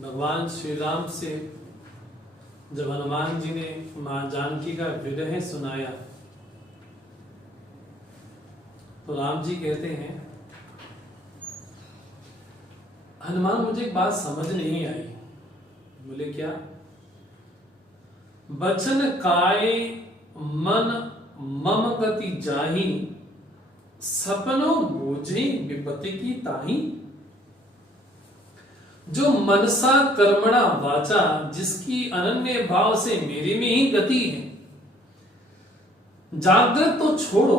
भगवान श्री राम से जब हनुमान जी ने मां जानकी का विरह सुनाया तो राम जी कहते हैं, हनुमान मुझे एक बात समझ नहीं आई। बोले क्या? बचन काय मन मम गति जाही, सपनों बूझी विपत्ति की ताही। जो मनसा कर्मणा वाचा, जिसकी अनन्य भाव से मेरे में ही गति है, जागृत तो छोड़ो,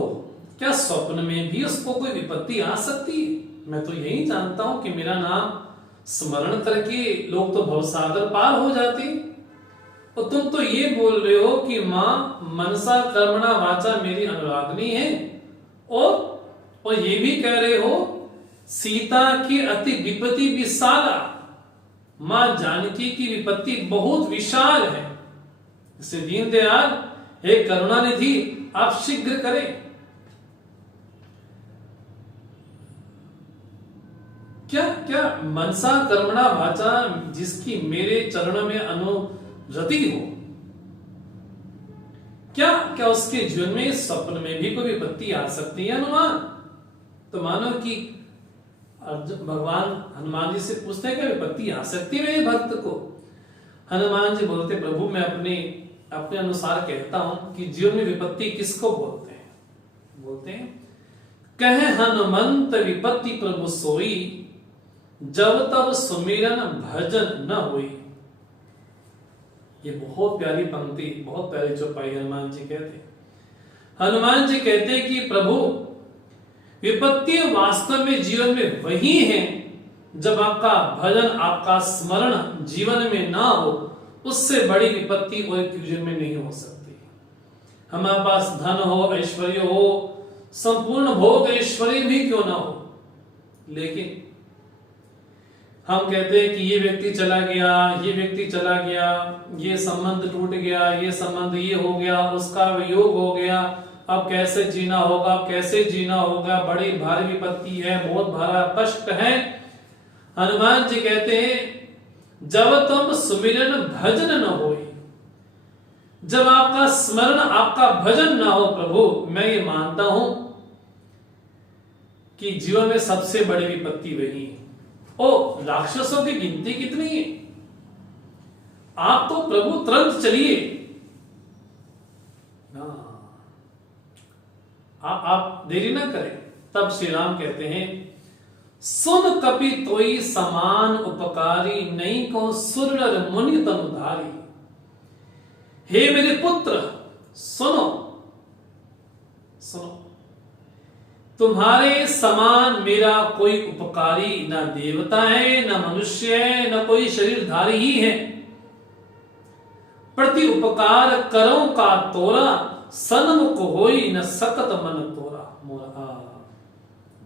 क्या स्वप्न में भी उसको कोई विपत्ति आ सकती है? मैं तो यही जानता हूं कि मेरा नाम स्मरण करके लोग तो भवसागर पार हो जाते, और तुम तो ये बोल रहे हो कि मां मनसा कर्मणा वाचा मेरी अनुरागनी है, और ये भी कह रहे हो सीता की अति विपत्ति विशाला, मां जानकी की विपत्ति बहुत विशाल है। इसे दीनदयाल हे करुणानिधि आप शीघ्र करें। क्या क्या मनसा कर्मणा वाचा, जिसकी मेरे चरणों में अनुरति हो, क्या क्या उसके जीवन में स्वप्न में भी कोई विपत्ति आ सकती है? हनुमान तो मानो कि भगवान हनुमान जी से पूछते हैं कि विपत्ति आ सकती है मेरे भक्त को? हनुमान जी बोलते, प्रभु मैं अपने अनुसार कहता हूं कि जीवन में विपत्ति किसको बोलते हैं? बोलते हैं कहे हनुमंत विपत्ति प्रभु सोई, जब तब सुमिरन भजन न हुई। ये बहुत प्यारी पंक्ति, बहुत प्यारी चौपाई हनुमान जी कहते। हनुमान जी कहते कि प्रभु विपत्ति वास्तव में जीवन में वही है जब आपका भजन, आपका स्मरण जीवन में ना हो, उससे बड़ी विपत्ति और जीवन में नहीं हो सकती। हमारे पास धन हो, ऐश्वर्य हो, संपूर्ण भोग ऐश्वर्य भी क्यों ना हो, लेकिन हम कहते हैं कि ये व्यक्ति चला गया, ये व्यक्ति चला गया, ये संबंध टूट गया, ये संबंध ये हो गया, उसका वियोग हो गया, अब कैसे जीना होगा, कैसे जीना होगा, बड़ी भारी विपत्ति है, बहुत भारा कष्ट है। हनुमान जी कहते हैं जब तुम सुमिरन भजन न हो, जब आपका स्मरण, आपका भजन ना हो प्रभु, मैं ये मानता हूं कि जीवन में सबसे बड़ी विपत्ति वही है। ओ राक्षसों की गिनती कितनी है, आप तो प्रभु तुरंत चलिए ना, आप देरी ना करें। तब श्री राम कहते हैं सुन कपि तोई समान उपकारी, नहीं को सुर नर मुनि तनुधारी। हे मेरे पुत्र सुनो, सुनो, तुम्हारे समान मेरा कोई उपकारी न देवता है, न मनुष्य है, न कोई शरीरधारी ही है। प्रति उपकार करो का तोरा, सन्मुख होई न सकत मन तोरा मोरा।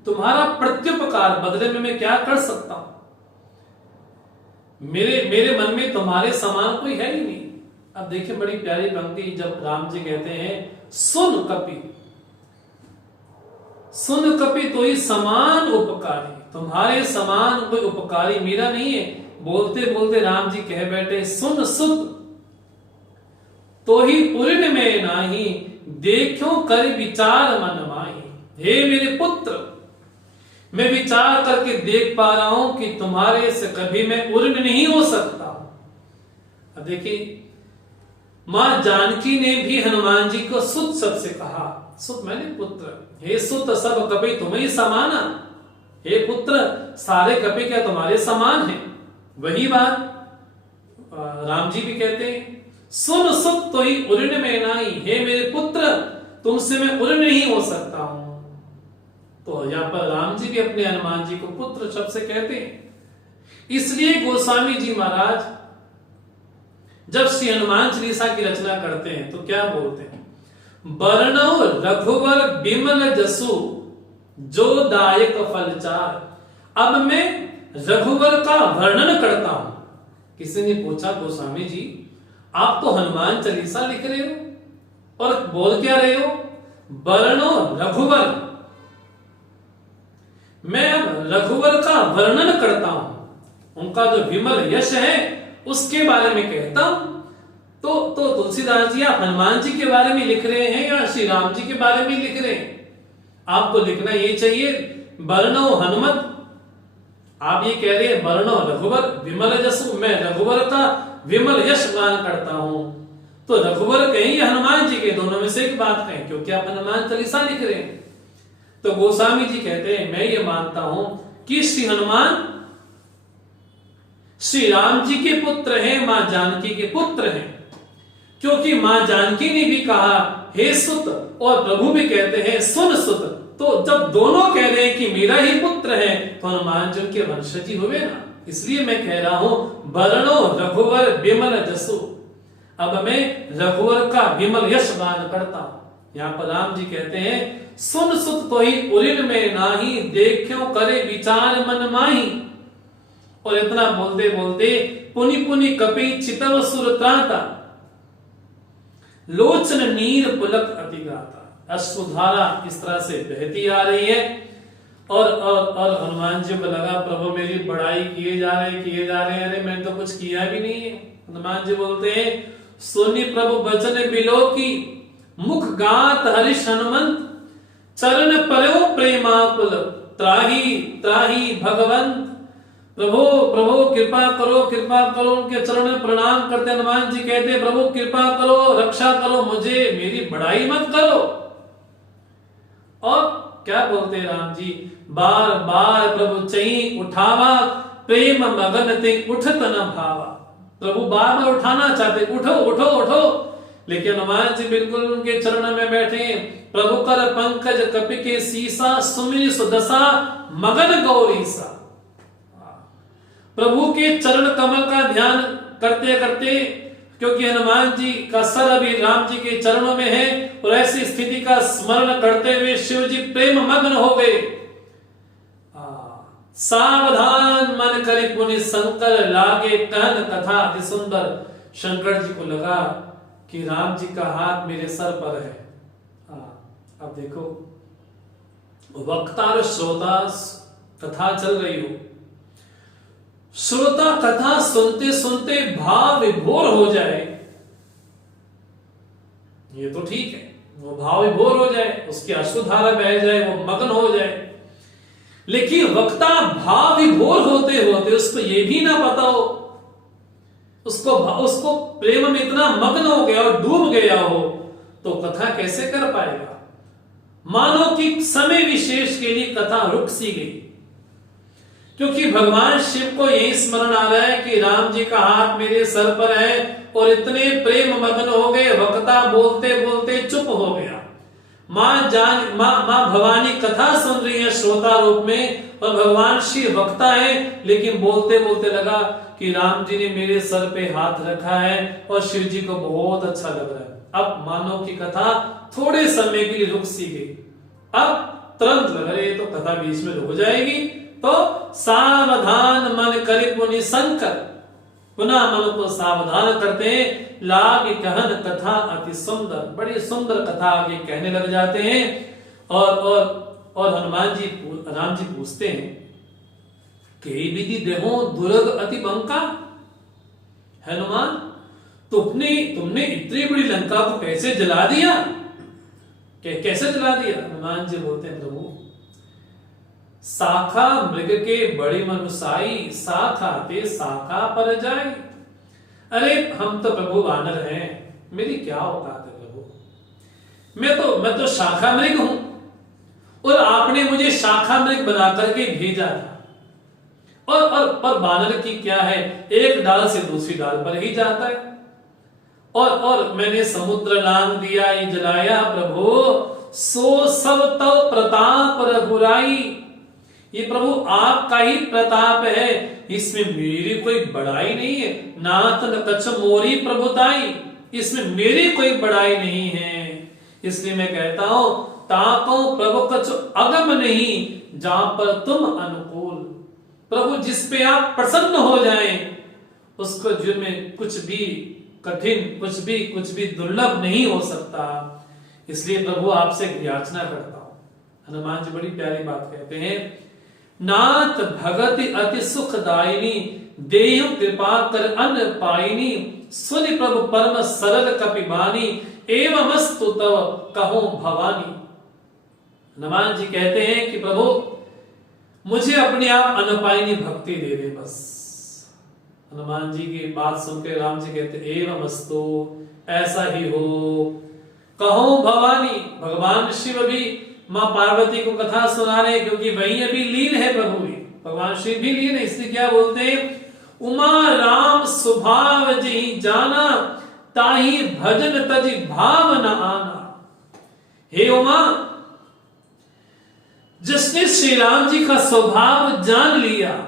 तुम्हारा प्रत्युपकार बदले में मैं क्या कर सकता हूं? मेरे मन में तुम्हारे समान कोई है ही नहीं। अब देखिए बड़ी प्यारी पंक्ति, जब राम जी कहते हैं सुन कपि, सुन कपि तो ही समान उपकारी, तुम्हारे समान कोई उपकारी मेरा नहीं है। बोलते बोलते राम जी कह बैठे सुन सुत तो ही पुरिन में नाही, देखो कर विचार मन माही। हे मेरे पुत्र, मैं विचार करके देख पा रहा हूं कि तुम्हारे से कभी मैं उर्ण नहीं हो सकता। अब देखिए मां जानकी ने भी हनुमान जी को सुत शब्द से कहा, सुत मैंने पुत्र, हे सुत सब कपि तुम्हें समाना। हे पुत्र सारे कपि क्या तुम्हारे समान है? वही बात राम जी भी कहते हैं सुन सुत तो ही उर्ण में नाही, हे मेरे पुत्र तुमसे मैं उर्ण नहीं हो सकता हूं। तो यहां पर राम जी भी अपने हनुमान जी को पुत्र शब्द से कहते हैं। इसलिए गोस्वामी जी महाराज जब श्री हनुमान चालीसा की रचना करते हैं तो क्या बोलते हैं? वर्णव रघुवर बिमल जसु, जो दायक फलचार। अब मैं रघुवर का वर्णन करता हूं। किसी ने पूछा गोस्वामी जी आप तो हनुमान चालीसा लिख रहे हो और बोल क्या रहे हो? वर्णो रघुवर, मैं अब रघुवर का वर्णन करता हूं। उनका जो विमल यश है उसके बारे में कहता हूं। तो तुलसीदास जी आप हनुमान जी के बारे में लिख रहे हैं या श्री राम जी के बारे में लिख रहे हैं? आपको लिखना ये चाहिए वर्णो हनुमत। आप ये कह रहे हैं वर्णो रघुवर विमल जसु, मैं रघुवर का विमल यश गान करता हूं, तो रघुवर कहें या हनुमान जी के, दोनों में से एक बात कहें, क्योंकि आप हनुमान चालीसा लिख रहे हैं। तो गोस्वामी जी कहते हैं मैं ये मानता हूं कि श्री हनुमान श्री राम जी के पुत्र हैं, मां जानकी के पुत्र हैं, क्योंकि मां जानकी ने भी कहा हे सुत, और प्रभु भी कहते हैं सुन सुत। तो जब दोनों कह रहे हैं कि मेरा ही पुत्र है, तो हनुमान जी उनके वंशज हुए ना। इसलिए मैं कह रहा हूं वर्णो रघुवर विमल जसु। अब मैं रघुवर का विमल यश गान करता हूं। यहां पर राम जी कहते हैं सुन सुत तो ही उरिन में नाही, देखो करे विचार मन माही। और इतना बोलते बोलते पुनि पुनि कपि चितव सुर त्राता, लोचन नीर पुलक अति गाता। अश्रुधारा इस तरह से बहती आ रही है और हनुमान जी को लगा प्रभु मेरी बड़ाई किए जा रहे हैं, अरे मैंने तो कुछ किया भी नहीं है। हनुमान जी बोलते हैं सुनि प्रभु बचन बिलो की, मुख गात हरिश हनुमंत, चरण पर्यो प्रेमाकुल, त्राही त्राही भगवंत। प्रभु प्रभु कृपा करो। उनके चरणों में प्रणाम करते हनुमान जी कहते प्रभु कृपा करो, रक्षा करो मुझे, मेरी बड़ाई मत करो। और क्या बोलते हैं राम जी, बार बार प्रभु चई उठावा, प्रेम मगन ते उठत न भावा। प्रभु बार बार उठाना चाहते, उठो उठो उठो, लेकिन हनुमान जी बिल्कुल उनके चरणों में बैठे। प्रभु कर पंकज कपि के सीसा, सुमिरि सुदशा मगन गौरीसा। प्रभु के चरण कमल का ध्यान करते करते, क्योंकि हनुमान जी का सर अभी राम जी के चरणों में है, और ऐसी स्थिति का स्मरण करते हुए शिव जी प्रेम मग्न हो गए। सावधान मन करे पुनि शंकर, लागे कहन कथा अति सुंदर। शंकर जी को लगा कि राम जी का हाथ मेरे सर पर है। अब देखो वक्ता और श्रोता कथा चल रही हो, श्रोता कथा सुनते सुनते भाव विभोर हो जाए, ये तो ठीक है, वो भाव विभोर हो जाए, उसकी अश्रुधारा बह जाए, वो मग्न हो जाए। लेकिन वक्ता भाव विभोर होते होते उसको ये भी ना पता हो, उसको प्रेम में इतना मग्न हो गया और डूब गया हो, तो कथा कैसे कर पाएगा। मानो कि समय विशेष के लिए कथा रुक सी गई, क्योंकि भगवान शिव को यही स्मरण आ रहा है कि राम जी का हाथ मेरे सर पर है, और इतने प्रेम मग्न हो गए, वक्ता बोलते बोलते चुप हो गया। मां भवानी कथा सुन रही है श्रोता रूप में, और भगवान शिव वक्ता है, लेकिन बोलते बोलते लगा कि राम जी ने मेरे सर पे हाथ रखा है और शिव जी को बहुत अच्छा लग रहा है। अब मानो की कथा थोड़े समय के लिए रुक सी गई, अब तुरंत लग रही तो कथा बीच में रुक जाएगी। तो सावधान मन करे पुनि शंकर, पुनः मन को सावधान करते हैं, लाग कहन कथा अति सुंदर, बड़ी सुंदर कथा आगे कहने लग जाते हैं। और हनुमान जी राम जी पूछते हैं कि विधि देहो दुर्ग अति बंका। हनुमान तुमने इतनी बड़ी लंका को कैसे जला दिया, कैसे जला दिया। हनुमान जी बोलते हैं प्रभु शाखा मृग के बड़ी मनुसाई, शाखा ते शाखा पर जाए। अरे हम तो प्रभु वानर हैं, मेरी क्या औकात है प्रभु, मैं तो शाखा मृग हूं, और आपने मुझे शाखा मृग बना करके भेजा था। और वानर की क्या है, एक डाल से दूसरी डाल पर ही जाता है। और मैंने समुद्र लांग दिया, ये जलाया प्रभु, सो सब तव प्रताप रघुराई। ये प्रभु आपका ही प्रताप है, इसमें मेरी कोई बड़ाई नहीं है। नाथ न कछ मोरी प्रभुताई, इसमें मेरी कोई बड़ाई नहीं है। इसलिए मैं कहता हूं ताको प्रभु कछ अगम नहीं, जहां पर तुम अनुकूल। प्रभु जिस पे आप प्रसन्न हो जाएं, उसको जीवन में कुछ भी कठिन, कुछ भी दुर्लभ नहीं हो सकता। इसलिए प्रभु आपसे याचना करता हूं। हनुमान जी बड़ी प्यारी बात कहते हैं, नाथ भगति अति सुखदायिनी, देहु कृपा कर अन्न पाइनी, सुनि प्रभु परम सरल कपिबानी, एवमस्तु तव कहो भवानी। हनुमान जी कहते हैं कि प्रभु मुझे अपने आप अनपायनी भक्ति दे दे बस। हनुमान जी की बात सुनकर राम जी कहते एवमस्तु, ऐसा ही हो। कहो भवानी, भगवान शिव भी मां पार्वती को कथा सुना रहे, क्योंकि वही अभी लीन है प्रभु भी, भगवान शिव भी लीन है, इसलिए क्या बोलते हैं, उमा राम स्वभाव जी जाना, ताही भजन तजी भाव न आना। हे उमा, जिसने श्री राम जी का स्वभाव जान लिया,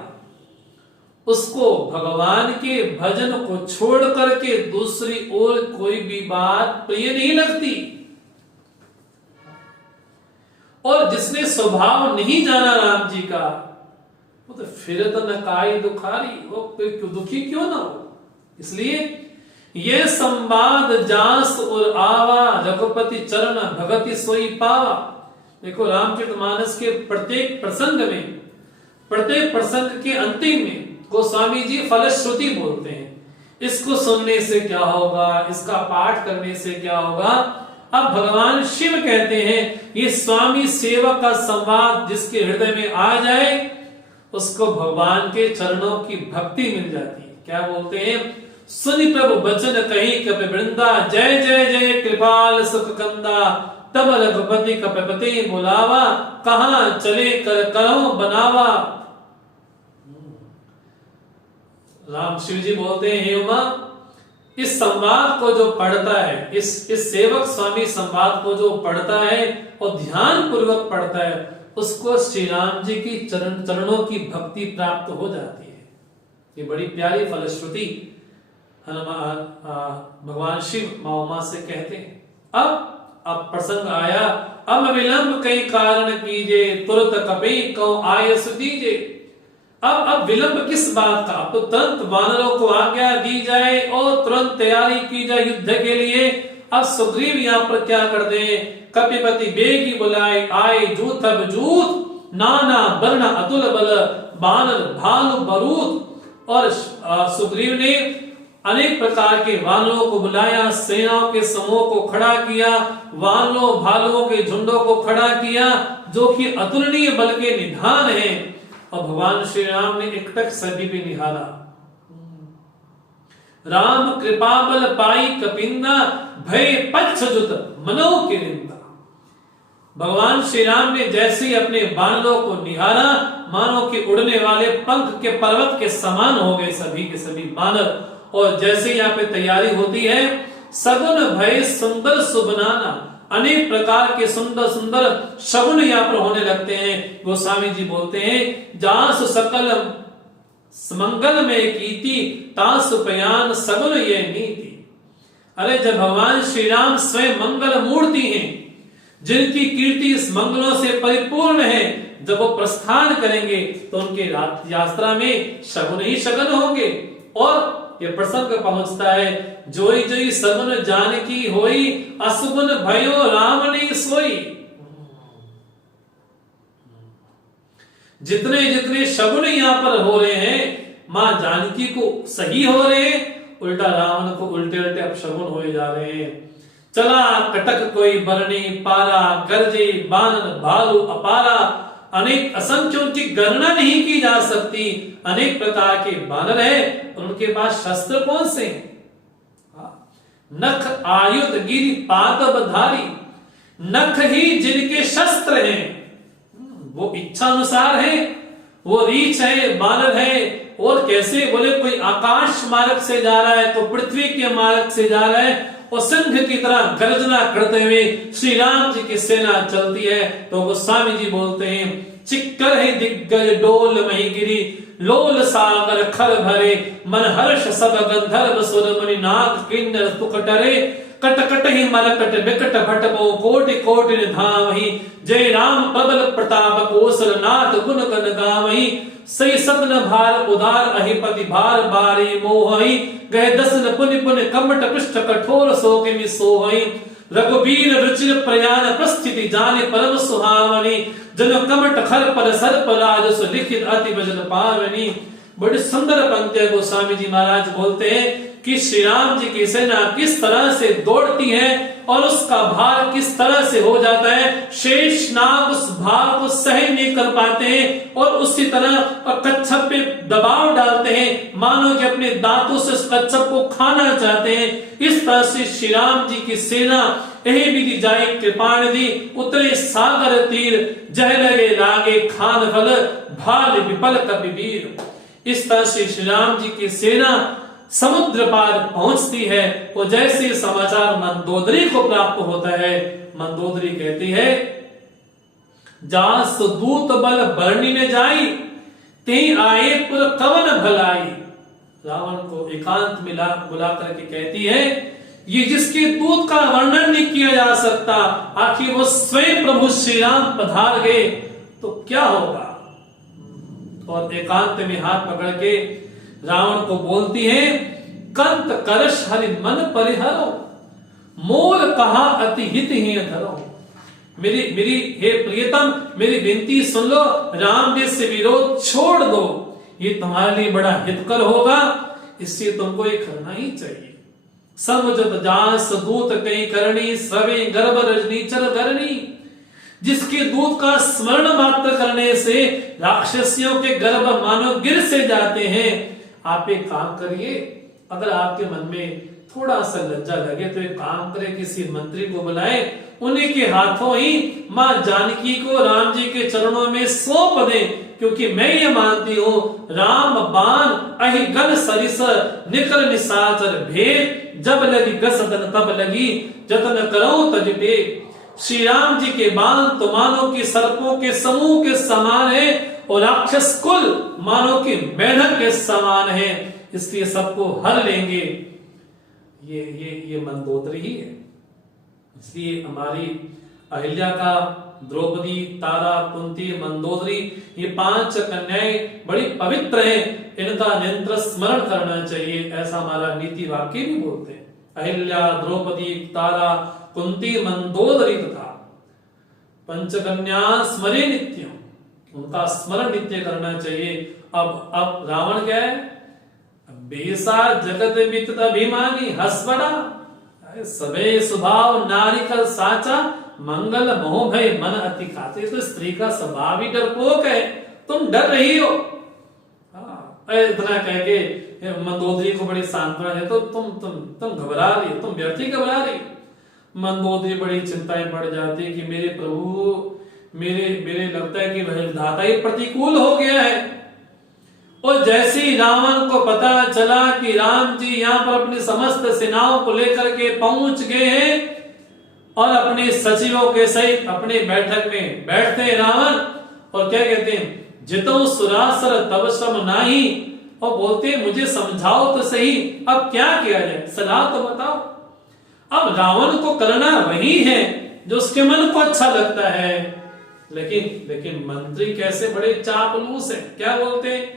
उसको भगवान के भजन को छोड़ करके दूसरी ओर कोई भी बात प्रिय नहीं लगती। और जिसने स्वभाव नहीं जाना राम जी का, वो तो फिर तो नकाई दुखारी, वो दुखी क्यों ना हो। इसलिए ये संवाद जास और आवा, रघुपति चरण भगति सोई पावा। देखो रामचरितमानस के प्रत्येक प्रसंग में, प्रत्येक प्रसंग के अंतिम में गोस्वामी जी फलश्रुति बोलते हैं। इसको सुनने से क्या होगा, इसका पाठ करने से क्या होगा। अब भगवान शिव कहते हैं ये स्वामी सेवक का संवाद जिसके हृदय में आ जाए, उसको भगवान के चरणों की भक्ति मिल जाती है। क्या बोलते हैं, सुनि प्रभु बचन कहीं कपि वृंदा, जय जय जय कृपाल सुख कंदा, तब रघुपति कपिपति बुलावा, कहां चले कर करो बनावा। राम शिव जी बोलते हैं, हे उमा, इस संवाद को जो पढ़ता है, इस सेवक स्वामी संवाद को जो पढ़ता है और ध्यान पूर्वक पढ़ता है, उसको श्री राम जी की चरणों की भक्ति प्राप्त हो जाती है। ये बड़ी प्यारी फलश्रुति हनुमान भगवान शिव मां उमा से कहते हैं। अब प्रसंग आया, अब विलंब कई कारण कीजे, तुरत कपि कौ आयस दीजे। अब विलंब किस बात का, अब तो तुरंत वानरों को आज्ञा दी जाए और तुरंत तैयारी की जाए युद्ध के लिए। अब सुग्रीव यहाँ पर क्या कर दे, कपिपति बेगी बुलाए, आए जूथ अब जूथ, नाना वर्ण अतुल बल, बानर भालु बरूद। और सुग्रीव ने अनेक प्रकार के वानरों को बुलाया, सेनाओं के समूह को खड़ा किया, वानरों भालुओं के झुंडों को खड़ा किया, जो कि अतुलनीय बल के निधान है। और भगवान श्री राम ने एकटक सभी भी निहारा। राम कृपा बल पाई कपिंदा, भय पक्ष जुत मनो की निंदा। भगवान श्री राम ने जैसे ही अपने बानरों को निहारा, मानो कि उड़ने वाले पंख के पर्वत के समान हो गए सभी के सभी बानर। और जैसे यहाँ पे तैयारी होती है, सगुन भय सुंदर सुबनाना, अनेक प्रकार के सुंदर सुंदर शगुन यहाँ पर होने लगते हैं। गोस्वामी जी बोलते हैं, जास सकल मंगल में कीति, तास पयान सगुन ये नीति। अरे जब भगवान श्री राम स्वयं मंगल मूर्ति हैं, जिनकी कीर्ति इस मंगलों से परिपूर्ण है, जब वो प्रस्थान करेंगे तो उनके यात्रा में शगुन ही शगुन होंगे। और ये प्रसंग पहुंचता है, जोई जोई सगुन जानकी होई, असुगुन भयो राम नहीं सोई। जितने जितने शगुन यहाँ पर हो रहे हैं, मां जानकी को सही हो रहे हैं, उल्टा रावण को उल्टे उल्टे अब शगुन हो जा रहे हैं। चला कटक कोई बरनी पारा, गरजे बानर भालू अपारा। अनेक असंख्य उनकी गणना नहीं की जा सकती, अनेक प्रकार के बानर हैं और उनके पास शस्त्र कौन से हैं? नख आयुध गिरी पातब धारी, नख ही जिनके शस्त्र हैं, वो इच्छा अनुसार है, वो रीछ है, बानर है। और कैसे बोले, कोई आकाश मार्ग से जा रहा है तो पृथ्वी के मार्ग से जा रहा है, और सिंह की तरह गर्जना करते हुए श्री राम जी की सेना चलती है। तो गोस्वामी जी बोलते हैं, चिक्कर है दिग्गज डोल मही गिरी, लोल सागर खर भरे, मन हर्ष सब गंधर्व सुर मणि नाग किन्नर सुखटरे, कट कट ही मरकट विकट भटको कोटि कोटि निधामहि, जय राम प्रबल प्रताप कौशल नाथ गुण गण गावहि, सही सदन भार उदार अहिपति भार बारी मोहि, गए दसन पुनि पुनि कमट पृष्ठ कठोर सोकिमि सोहि, रघुबीर रुचिर प्रयाण प्रस्थिति जाने परम सुहावनी, जन कमट खर पर सर्प राजस लिखित अति भजन पावनी, बड़ी सुंदर पंक्ति है। गोस्वामी जी महाराज बोलते हैं कि श्री राम जी की सेना किस तरह से दौड़ती है और उसका भार किस तरह से हो जाता है, शेष नाग उस भार को सहन नहीं कर पाते हैं और उसी तरह कच्छप पे दबाव डालते हैं, मानो कि अपने दांतों से उस कच्छप को खाना चाहते हैं। इस तरह से श्री राम जी की सेना यही विधि जाए कृपानिधि, उतरे सागर तीर, जह लगे लागे खान फल, भाल विपल कपिवीर। इस तरह से श्री राम जी की सेना समुद्र पार पहुंचती है और जैसे समाचार मंदोदरी को प्राप्त होता है, मंदोदरी कहती है जास दूत बल बरनी ने जाई, ते आए पुर कवन भलाई। रावण को एकांत में बुला करके कहती है ये जिसके दूत का वर्णन नहीं किया जा सकता, आखिर वो स्वयं प्रभु श्री राम पधार गए तो क्या होगा। और एकांत में हाथ पकड़ के रावण को बोलती है कंत करश हरि मन परिहरो, मोल कहा अति हित ही धरो। मेरी हे प्रियतम मेरी विनती सुन लो, राम जी से विरोध छोड़ दो, ये तुम्हारे लिए बड़ा हितकर होगा, इसलिए तुमको ये करना ही चाहिए। समुझत जास दूत कई करणी, सवे गर्भ रजनी चल करनी। जिसके दूत का स्मरण मात्र करने से राक्षसियों के गर्भ मानो गिर से जाते हैं। आप एक काम करिए, अगर आपके मन में थोड़ा सा लज्जा लगे तो एक काम करें, किसी मंत्री को बुलाएं, उन्हीं के हाथों ही मां जानकी को राम जी के चरणों में सौंप दें, क्योंकि मैं ये मानती हूं राम बाण अहि गन सरिस, निकर निसाचर भेद, जब लगी गसदन तब लगी, जतन करो तजबे। श्री राम जी के बाण तो मानो कि सर्पों के समूह के समान है और राक्षस कुल मानो कि मेढक के समान है, इसलिए सबको हर लेंगे। ये मंदोदरी ही है। इसलिए हमारी अहिल्या का द्रौपदी, तारा, कुंती, मंदोदरी, ये 5 कन्याएं बड़ी पवित्र हैं, इनका निरंतर स्मरण करना चाहिए, ऐसा हमारा नीति वाक्य भी बोलते हैं। अहिल्या, द्रौपदी, तारा, कुंती, मंदोदरी तथा पंचकन्या स्मरे नित्यम, उनका स्मरण नित्य करना चाहिए। अब रावण क्या है, बेसा जगत वित अभिमानी हसबड़ा, सबे स्वभाव नारिकल साचा, मंगल मोह भय मन अति खाते। तो स्त्री का स्वभाव ही डरपोक है, तुम डर रही हो। इतना कह के मंदोदरी को बड़ी सांत्वना है, तो तुम घबरा रही हो, तुम व्यर्थ ही घबरा रही। मंदोदरी बड़ी चिंताएं पड़ जाती है कि मेरे प्रभु, मेरे लगता है कि वह विधाता ही प्रतिकूल हो गया है। और जैसे ही रावण को पता चला कि राम जी यहाँ पर अपनी समस्त सेनाओं को लेकर के पहुंच गए हैं और अपने सचिवों के सहित अपने बैठक में बैठते हैं रावण, और क्या कहते हैं, जितो सुरासर तब श्रम नाही, और बोलते हैं मुझे समझाओ तो सही, अब क्या किया जाए, सलाह तो बताओ। अब रावण को करना वही है जो उसके मन को अच्छा लगता है, लेकिन मंत्री कैसे बड़े चापलूस है, क्या बोलते हैं,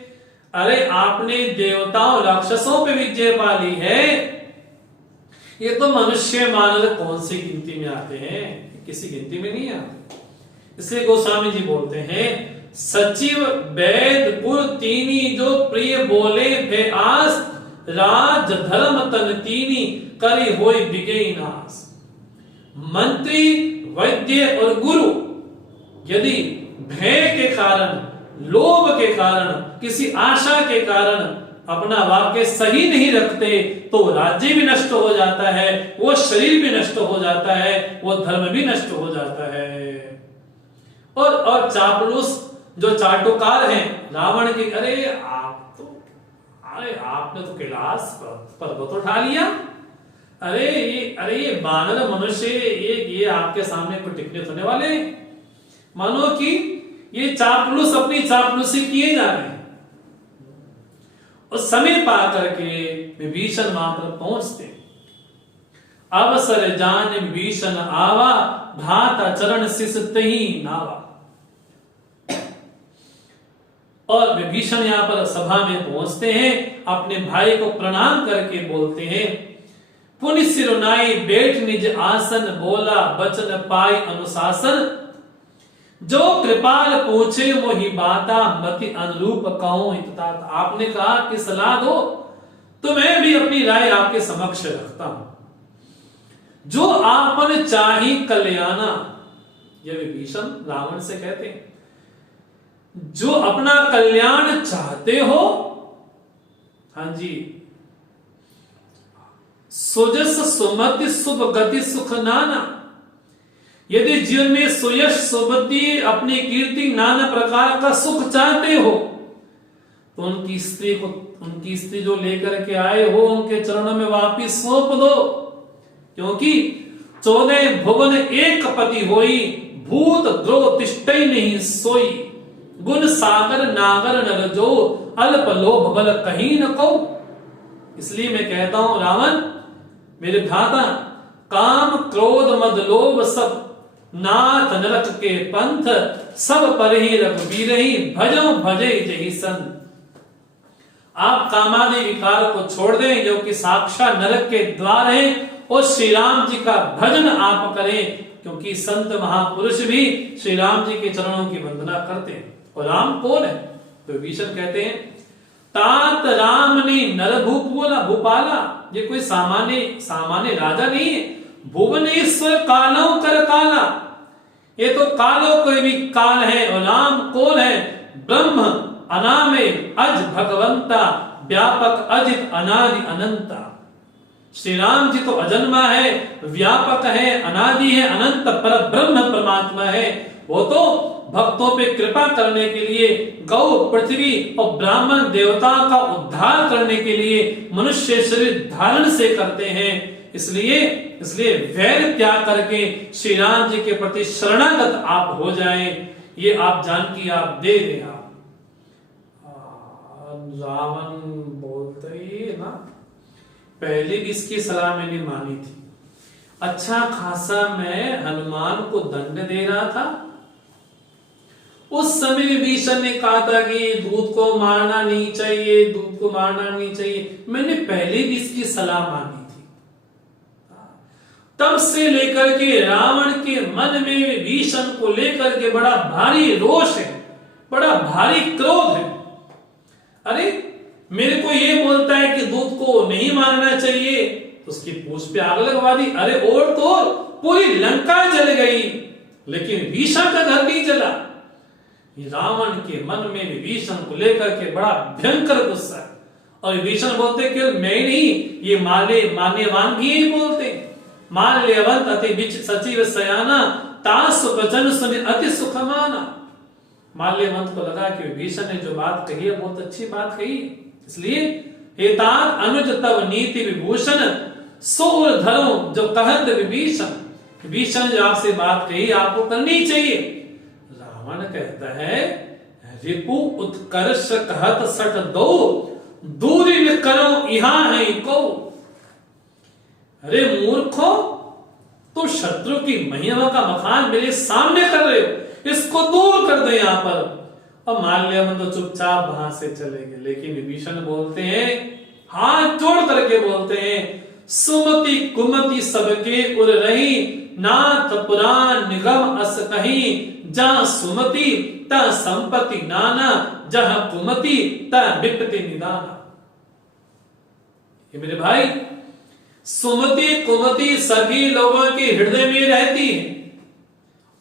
अरे आपने देवताओं राक्षसों पे विजय पा ली है, ये तो मनुष्य मानव कौन सी गिनती में आते हैं, किसी गिनती में नहीं आते। इसलिए गोस्वामी जी बोलते हैं सचिव वैद पुर तीनी, जो प्रिय बोले भे आस, राज धर्म तन तीनी, करी होई बिगई नास। मंत्री, वैद्य और गुरु यदि भय के कारण, लोभ के कारण, किसी आशा के कारण अपना वाक्य सही नहीं रखते तो राज्य भी नष्ट हो जाता है, वो शरीर भी नष्ट हो जाता है, वो धर्म भी नष्ट हो जाता है। और चापलूस जो चाटुकार हैं रावण के, अरे आपने तो कैलाश पर्वत उठा लिया, अरे ये वानर मनुष्य, ये आपके सामने कोई टिकने होने वाले, मानो कि ये चापलूस अपनी चापलूसी किए जा रहे हैं। और समय पा करके विभीषण वहां पर पहुंचते, अवसर जान विभीषण आवा, भ्राता चरण शिष तही नावा। और विभीषण यहाँ पर सभा में पहुंचते हैं, अपने भाई को प्रणाम करके बोलते हैं, पुनि सिरुनाई बैठ निज आसन, बोला बचन पाई अनुशासन, जो कृपाल पूछे मोहि बाता मति अनुरूप कहूं हिततात। आपने कहा कि सलाह दो, तो मैं भी अपनी राय आपके समक्ष रखता हूं। जो आपन चाही कल्याणा, यह विभीषण रावण से कहते हैं, जो अपना कल्याण चाहते हो, हाँ जी, सुजस सुमति शुभ गति सुख नाना। यदि जीवन में सुयश सुबुद्धि अपनी कीर्ति नाना प्रकार का सुख चाहते हो, तो उनकी स्त्री जो लेकर के आए हो उनके चरणों में वापिस सौंप दो। क्योंकि 14 भुवन एक पति होई, भूत द्रोह तिष्ठई नहीं सोई। गुण सागर नागर नर जो, अल्प लोभ बल कहीं न को। इसलिए मैं कहता हूं रावण मेरे भ्राता, काम क्रोध मद लोभ सब नाथ नरक के पंथ, सब पर ही रघुवीर ही भजो भजे जही संत। आप कामादि विकार को छोड़ दें जो कि साक्षात नरक के द्वार है, और श्री राम जी का भजन आप करें, क्योंकि संत महापुरुष भी श्री राम जी के चरणों की वंदना करते हैं। और राम कौन है? तो विभीषण कहते हैं, तात राम ने नर भूपाला। ये कोई सामान्य राजा नहीं है। भुवनेश्वर कालों कर काला, ये तो कालों कोई भी काल है। और राम कौन है? ब्रह्म अनामे अज भगवंता, व्यापक अजित अनादि अनंता। श्री राम जी तो अजन्मा है, व्यापक है, अनादि है, अनंत पर ब्रह्म परमात्मा है। वो तो भक्तों पे कृपा करने के लिए, गौ पृथ्वी और ब्राह्मण देवताओं का उद्धार करने के लिए मनुष्य शरीर धारण से करते हैं। इसलिए वैर त्याग करके श्री राम जी के प्रति शरणागत आप हो जाएं, ये आप जानकी आप दे दें। आप रावण बोलते ही ना, पहले भी इसकी सलाह मैंने मानी थी। अच्छा खासा मैं हनुमान को दंड दे रहा था। उस समय विभीषण ने कहा था कि दूध को मारना नहीं चाहिए, दूध को मारना नहीं चाहिए। मैंने पहले भी इसकी सलाह मानी थी। तब से लेकर के रावण के मन में विभीषण को लेकर के बड़ा भारी रोष है, बड़ा भारी क्रोध है। अरे मेरे को ये बोलता है कि दूध को नहीं मारना चाहिए, तो उसकी पूंछ पे आग लगवा दी। अरे और तो पूरी लंका जल गई, लेकिन विभीषण का घर नहीं जला। रावण के मन में विभीषण को लेकर के बड़ा भयंकर गुस्सा है। और विभीषण बोलते केवल मैं नहीं, ये माल्यवान भी यही बोलते। माल्यवंत अति बिच सचिव सयाना, तास वचन सुनि अति सुख माना। माल्यवंत को लगा कि विभीषण ने जो बात कही है बहुत अच्छी बात कही, इसलिए हेतात अनुज तव नीति विभूषण, सोर धरो जो कहत विभीषण। विभीषण जो आपसे बात कही आपको करनी चाहिए। रावण कहता है, रिपु उत्कर्ष कहत सठ दो, दूरी न करो यहां है को। अरे मूर्खो, तो शत्रु की महिमा का मखान मेरे सामने कर रहे हो, इसको दूर कर दो यहां पर। और माल्यवन तो चुपचाप वहां से चले गए। लेकिन विभीषण बोलते हैं, हाथ जोड़ करके बोलते हैं, सुमति कुमति सबके उर रही, नाथ पुराण निगम अस कहीं, जहां सुमति ता संपत्ति नाना, जहां कुमति ता विपत्ति निदाना। ये मेरे भाई, सुमति कुमति सभी लोगों के हृदय में रहती है,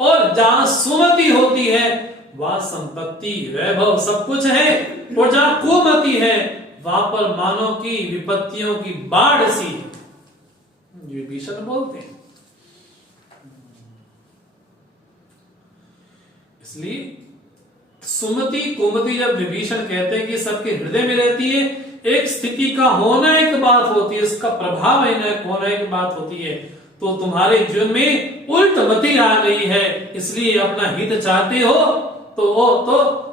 और जहां सुमति होती है वहां संपत्ति वैभव सब कुछ है, और जहां कुमति है वहां पर मानव की विपत्तियों की बाढ़ सी है। विभीषण बोलते हैं। इसलिए सुमति कुमति जब विभीषण कहते हैं कि सबके हृदय में रहती है, एक स्थिति का होना एक बात होती है, इसका प्रभाव होना एक बात होती है। तो तुम्हारे जीवन में उल्ट मति आ गई है, इसलिए अपना हित चाहते हो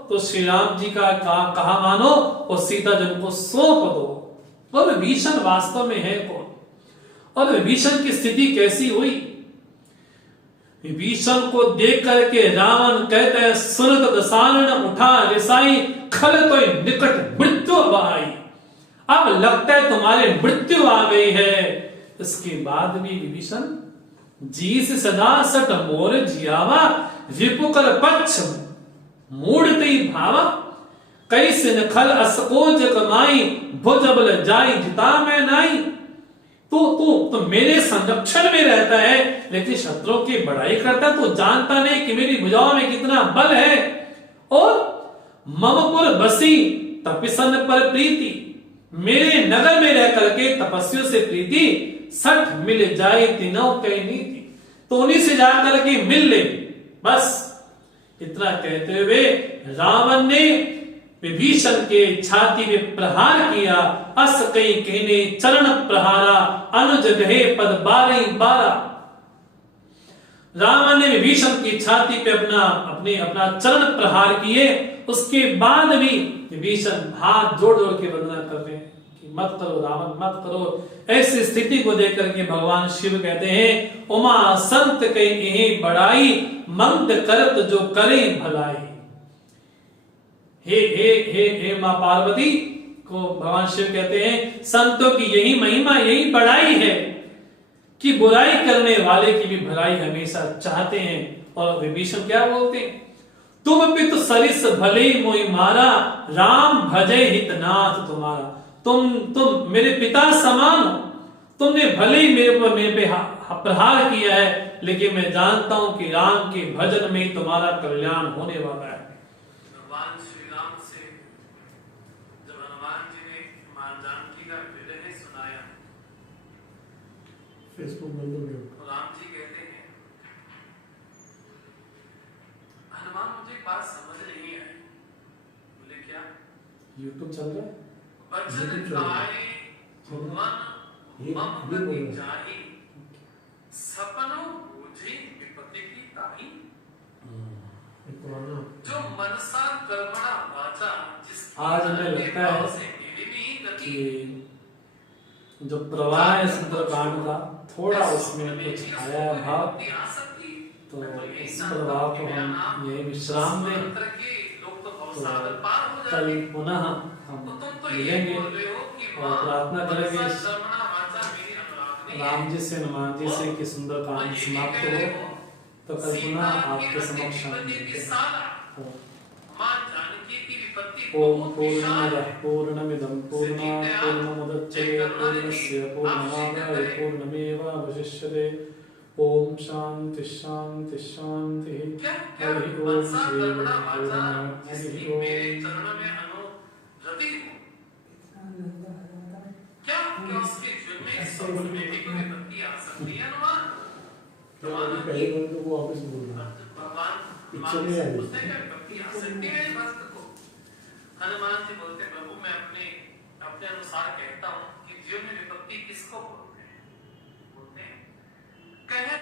तो श्री राम जी का कहा मानो और सीता जन को सौंप दो। तो विभीषण वास्तव में है कौन, और विभीषण की स्थिति कैसी हुई? विभीषण को देख करके रावण कहता है, सुनत दसानन उठा रिसाई, खल तो निकट मृत्यु आई। अब लगता है तुम्हारे मृत्यु आ गई है। इसके बाद भी विभीषण जीस सदा सट मोर जियावा रिपुकर पक्ष मूढ़ते भावा कैसे नखल असकोज कमाई भुजबल जाई जिता मैं नाई। तो मेरे संरक्षण में रहता है लेकिन शत्रुओं की बड़ाई करता है। तो जानता नहीं कि मेरी भुजाओं में कितना बल है। और ममपुर बसी तपिसन पर प्रीति, मेरे नगर में रह करके तपस्वियों से प्रीति सठ मिल जाए तीनों कई नीति। तो उन्हीं से जाकर के मिल ले। बस इतना कहते हुए रावण ने विभीषण के छाती में प्रहार किया। अस कई कहने चरण प्रहारा अनुज गहे पद 12 रावण ने विभीषण की छाती पे अपना चरण प्रहार किए। उसके बाद भी विभीषण हाथ जोड़ जोड़ के वंदना कर रहे हैं कि मत करो रावण, मत करो। ऐसी स्थिति को देख करके भगवान शिव कहते हैं उमा संत कई बड़ाई मंद करत जो करे भलाई। हे मां पार्वती को भगवान शिव कहते हैं संतों की यही महिमा, यही बड़ाई है कि बुराई करने वाले की भी भलाई हमेशा चाहते हैं। और विभीषण क्या बोलते हैं, तुम पित सरिस भले मोहि मारा राम भजे हितनाथ तुम्हारा। तुम मेरे पिता समान हो, तुमने भले ही मेरे पे प्रहार किया है लेकिन मैं जानता हूं कि राम के भजन में तुम्हारा कल्याण होने वाला है। भगवान श्री राम से जब हनुमान जी ने मां जानकी का विरह सुनाया, फेसबुक बंद हो गया। राम जी कहते हैं हनुमान मुझे बात समझ नहीं आई। बोले क्या? यूट्यूब चल रहा है? बचन गाए भगवान मम गति जाहि सपनो बूझी विपत्ति की ताही। जो मनसा कर्मणा वाचा जिसकी आज हमें लगता है कि जो प्रवाह है सुंदरकांड का थोड़ा उसमें कुछ आया है भाव, तो इस प्रवाह को हम यही विश्राम दें। तो कल पुनः हम मिलेंगे और प्रार्थना करेंगे राम जी से हनुमान जी से कि सुंदरकांड समाप्त हो। तो कल पुनः आपके समक्ष ओम पूर्णमदः पूर्णमिदं पूर्णात् पूर्णमुदच्यते पूर्णस्य पूर्णमादाय पूर्णमेवावशिष्यते। ओम शांति शांति शांति। हरि ओम श्री हरि ओम। क्या उसके जीवन में सब बेटी को विपत्ति आ सकती है हनुमान? पहले बंद को वापस बोलना भगवान पिक्चर में है उसने क्या विपत्ति आ सकती है भक्त को? हनुमान जी बोलते हैं प्रभु मैं अपने अनुसार कहता हूं कि जीवन में विपत्ति किसको बोलते हैं? कहे